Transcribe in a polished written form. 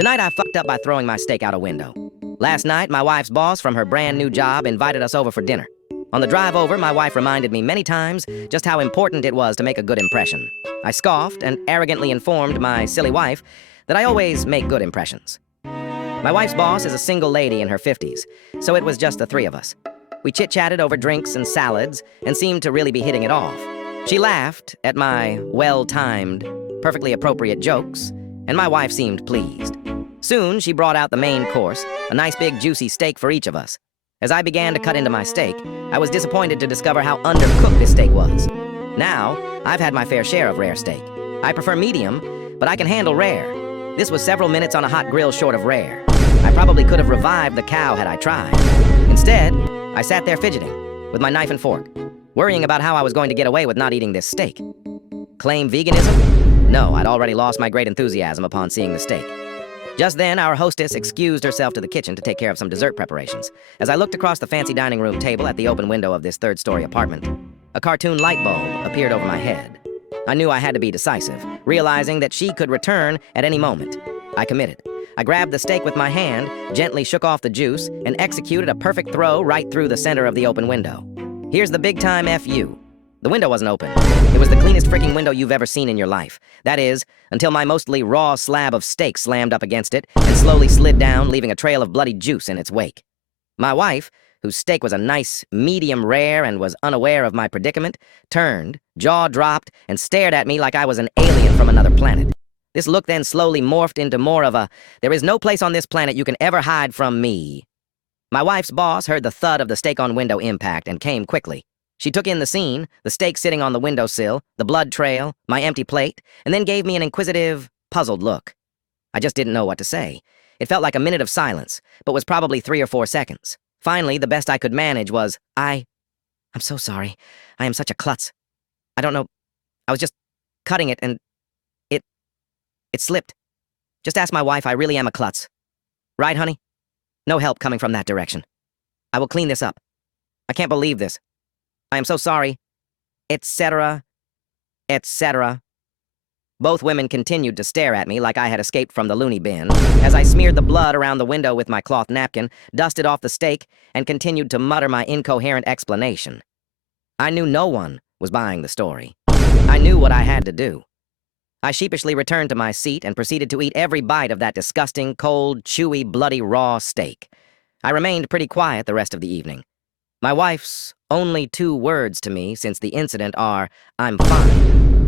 Tonight I fucked up by throwing my steak out a window. Last night, my wife's boss from her brand new job invited us over for dinner. On the drive over, my wife reminded me many times just how important it was to make a good impression. I scoffed and arrogantly informed my silly wife that I always make good impressions. My wife's boss is a single lady in her 50s, so it was just the three of us. We chit-chatted over drinks and salads and seemed to really be hitting it off. She laughed at my well-timed, perfectly appropriate jokes, and my wife seemed pleased. Soon, she brought out the main course, a nice big juicy steak for each of us. As I began to cut into my steak, I was disappointed to discover how undercooked this steak was. Now, I've had my fair share of rare steak. I prefer medium, but I can handle rare. This was several minutes on a hot grill short of rare. I probably could have revived the cow had I tried. Instead, I sat there fidgeting, with my knife and fork, worrying about how I was going to get away with not eating this steak. Claim veganism? No, I'd already lost my great enthusiasm upon seeing the steak. Just then, our hostess excused herself to the kitchen to take care of some dessert preparations. As I looked across the fancy dining room table at the open window of this third-story apartment, a cartoon light bulb appeared over my head. I knew I had to be decisive, realizing that she could return at any moment. I committed. I grabbed the steak with my hand, gently shook off the juice, and executed a perfect throw right through the center of the open window. Here's the big-time F.U. The window wasn't open. It was the cleanest freaking window you've ever seen in your life. That is, until my mostly raw slab of steak slammed up against it and slowly slid down, leaving a trail of bloody juice in its wake. My wife, whose steak was a nice medium rare and was unaware of my predicament, turned, jaw dropped, and stared at me like I was an alien from another planet. This look then slowly morphed into more of a, there is no place on this planet you can ever hide from me. My wife's boss heard the thud of the steak-on-window impact and came quickly. She took in the scene, the steak sitting on the windowsill, the blood trail, my empty plate, and then gave me an inquisitive, puzzled look. I just didn't know what to say. It felt like a minute of silence, but was probably 3 or 4 seconds. Finally, the best I could manage was, I'm so sorry. I am such a klutz. I don't know. I was just cutting it and it slipped. Just ask my wife, I really am a klutz. Right, honey? No help coming from that direction. I will clean this up. I can't believe this. I am so sorry, etc., etc. Both women continued to stare at me like I had escaped from the loony bin, as I smeared the blood around the window with my cloth napkin, dusted off the steak, and continued to mutter my incoherent explanation. I knew no one was buying the story. I knew what I had to do. I sheepishly returned to my seat and proceeded to eat every bite of that disgusting, cold, chewy, bloody, raw steak. I remained pretty quiet the rest of the evening. My wife's only 2 words to me since the incident are, "I'm fine."